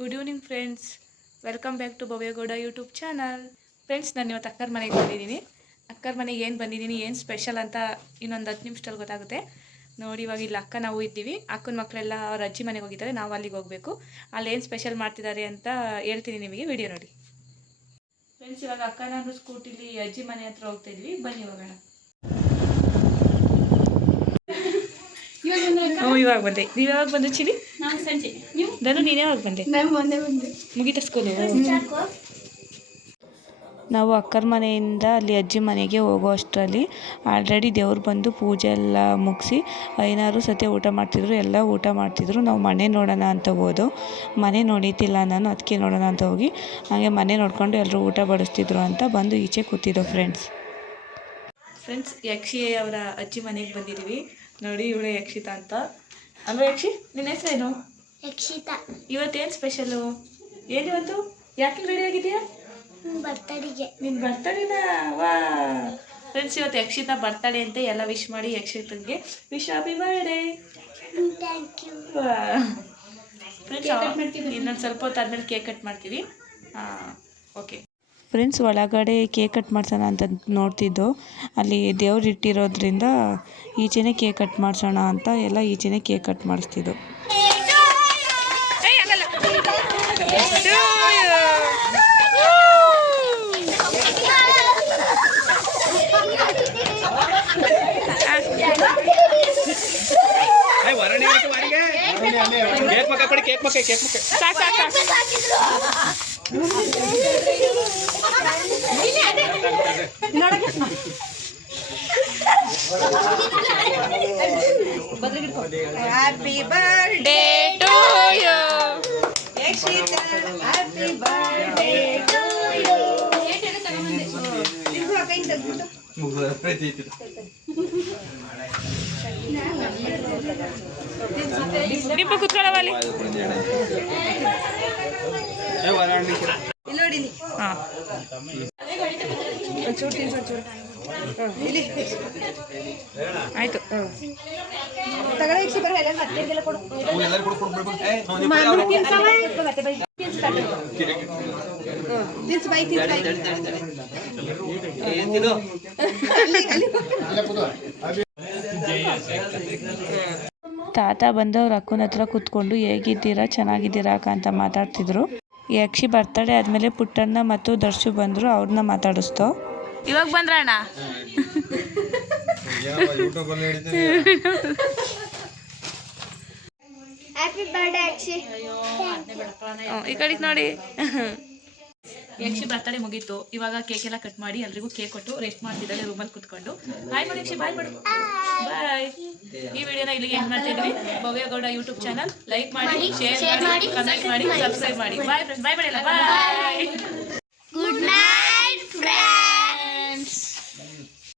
Good evening friends, welcome back to Bhavya Gowda YouTube channel. Friends, ನಾನು ಇವತ್ತು ಅಕ್ಕರ ಮನೆಗೆ ಬಂದಿದ್ದೀನಿ. ಅಕ್ಕರ ಮನೆಗೆ ಏನು ಬಂದಿದ್ದೀನಿ, ಏನು ಸ್ಪೆಷಲ್ ಅಂತ ಇನ್ನೊಂದು 10 ನಿಮಿಷದಲ್ಲಿ ಗೊತ್ತಾಗುತ್ತೆ ನೋಡಿ. ಇವಾಗ ಇಲ್ಲಿ ಅಕ್ಕ ನಾವು ಇದ್ದೀವಿ. ಅಕ್ಕನ ಮಕ್ಕಳೆಲ್ಲ ಅವ್ರ ಅಜ್ಜಿ ಮನೆಗೆ ಹೋಗಿದ್ದಾರೆ, ನಾವು ಅಲ್ಲಿಗೆ ಹೋಗಬೇಕು. ಅಲ್ಲಿ ಏನು ಸ್ಪೆಷಲ್ ಮಾಡ್ತಿದ್ದಾರೆ ಅಂತ ಹೇಳ್ತೀನಿ ನಿಮಗೆ, ವಿಡಿಯೋ ನೋಡಿ. ಫ್ರೆಂಡ್ಸ್, ಇವಾಗ ಅಕ್ಕ ನಾನು ಸ್ಕೂಟಿಲಿ ಅಜ್ಜಿ ಮನೆ ಹತ್ರ ಹೋಗ್ತಾ ಇದ್ವಿ, ಬನ್ನಿ ಹೋಗೋಣ. ಇವಾಗ ಬಂದೆ. ನೀವು ಯಾವಾಗ ಬಂದು ಚಿಲಿ? ಸಂಜೆ. ಧನು, ನೀನು ಯಾವಾಗ ಬಂದೆ? ಮುಗೀತಾ ಸ್ಕೂಲು? ನಾವು ಅಕ್ಕರ ಮನೆಯಿಂದ ಅಲ್ಲಿ ಅಜ್ಜಿ ಮನೆಗೆ ಹೋಗೋ ಅಷ್ಟರಲ್ಲಿ ಆಲ್ರೆಡಿ ದೇವ್ರು ಬಂದು ಪೂಜೆ ಎಲ್ಲ ಮುಗಿಸಿ 5-6 ಸತಿ ಊಟ ಮಾಡ್ತಿದ್ರು. ಎಲ್ಲ ಊಟ ಮಾಡ್ತಿದ್ರು. ನಾವು ಮನೆ ನೋಡೋಣ ಅಂತ ಹೋದೋ, ಮನೆ ನೋಡಿತಿಲ್ಲ ನಾನು, ಅದಕ್ಕೆ ನೋಡೋಣ ಅಂತ ಹೋಗಿ ಹಾಗೆ ಮನೆ ನೋಡ್ಕೊಂಡು ಎಲ್ಲರೂ ಊಟ ಬಡಿಸ್ತಿದ್ರು ಅಂತ ಬಂದು ಈಚೆ ಕೂತಿದ್ದೋ. ಫ್ರೆಂಡ್ಸ್, ಯಕ್ಷಿ ಅವರ ಅಜ್ಜಿ ಮನೆಗೆ ಬಂದಿದ್ದೀವಿ ನೋಡಿ. ಇವಳು ಯಕ್ಷಿತಾ ಅಂತ ಅಲ್ವಾ? ಯಕ್ಷಿ, ನಿನ್ನ ಹೆಸರೇನು? ಯಕ್ಷಿತಾ. ಇವತ್ತೇನು ಸ್ಪೆಷಲು? ಏನಿವತ್ತು? ಯಾಕೆ ರೆಡಿ ಆಗಿದೆಯಾ? ಬರ್ತಡೆಗೆ. ನಿನ್ನ ಬರ್ತಡೇನ? ವಾ ಫ್ರೆಂಡ್ಸ್, ಇವತ್ತು ಯಕ್ಷಿತಾ ಬರ್ತಡೇ ಅಂತ ಎಲ್ಲ ವಿಶ್ ಮಾಡಿ ಯಕ್ಷಿತಂಗೆ wish happy birthday. Thank you. Friends, ಇನ್ನೊಂದು ಸ್ವಲ್ಪ ಹೊತ್ತು ಆದಮೇಲೆ ಕೇಕ್ ಕಟ್ ಮಾಡ್ತೀವಿ. ಓಕೆ ಫ್ರೆಂಡ್ಸ್, ಒಳಗಡೆ ಕೇಕ್ ಕಟ್ ಮಾಡ್ಸೋಣ ಅಂತ ನೋಡ್ತಿದ್ದೋ. ಅಲ್ಲಿ ದೇವ್ರು ಇಟ್ಟಿರೋದ್ರಿಂದ ಈಚೆನೇ ಕೇಕ್ ಕಟ್ ಮಾಡಿಸೋಣ ಅಂತ ಎಲ್ಲ ಈಚೆನೇ ಕೇಕ್ ಕಟ್ ಮಾಡಿಸ್ತಿದ್ದೋ. Happy birthday to you, Yakshita. Happy birthday to you. ನಿಂಪ ಕುತ್ಕೊಳ್ಳವಲ್ಲಿ ಆಯ್ತು. ತಾತ ಬಂದವ್ರು ಅಕ್ಕನ ಹತ್ರ ಕೂತ್ಕೊಂಡು ಹೇಗಿದ್ದೀರಾ, ಚೆನ್ನಾಗಿದ್ದೀರಾ ಅಕ್ಕ ಅಂತ ಮಾತಾಡ್ತಿದ್ರು. ಯಕ್ಷಿ ಬರ್ತಡೇ ಆದಮೇಲೆ ಪುಟ್ಟಣ್ಣ ಮತ್ತು ದರ್ಶು ಬಂದರು, ಅವ್ರನ್ನ ಮಾತಾಡಿಸ್ತೋ. ಇವಾಗ ಬಂದ್ರಣ್ಣ? Happy birthday ಯಕ್ಷಿ. ಈ ಕಡೆಗೆ ನೋಡಿ. ಯಕ್ಷಿ ಬರ್ತಡೇ ಮುಗೀತು. ಇವಾಗ ಕೇಕ್ ಎಲ್ಲ ಕಟ್ ಮಾಡಿ ಎಲ್ರಿಗೂ ಕೇಕ್ ಕೊಟ್ಟು ರೆಸ್ಟ್ ಮಾಡ್ತಿದ್ದಾಳೆ ರೂಮಲ್ಲಿ ಕುತ್ಕೊಂಡು. ಬಾಯ್ ಮಾಡಿ ಯಕ್ಷಿ, ಬಾಯ್ ಮಾಡು. ಬಾಯ್. ಈ ವಿಡಿಯೋನ ಇಲ್ಲಿಗೆ ಎಂಡ್ ಮಾಡ್ತಾ ಇದ್ವಿ. ಭವ್ಯಗೌಡ ಯೂಟ್ಯೂಬ್ ಚಾನಲ್ ಲೈಕ್ ಮಾಡಿ, ಶೇರ್ ಮಾಡಿ, ಕಮೆಂಟ್ ಮಾಡಿ, ಸಬ್ಸ್ಕ್ರೈಬ್ ಮಾಡಿ. ಬಾಯ್ ಫ್ರೆಂಡ್ಸ್, ಬಾಯ್ ಮಾಡಿಲ್ಲ. ಬಾಯ್. Good night friends.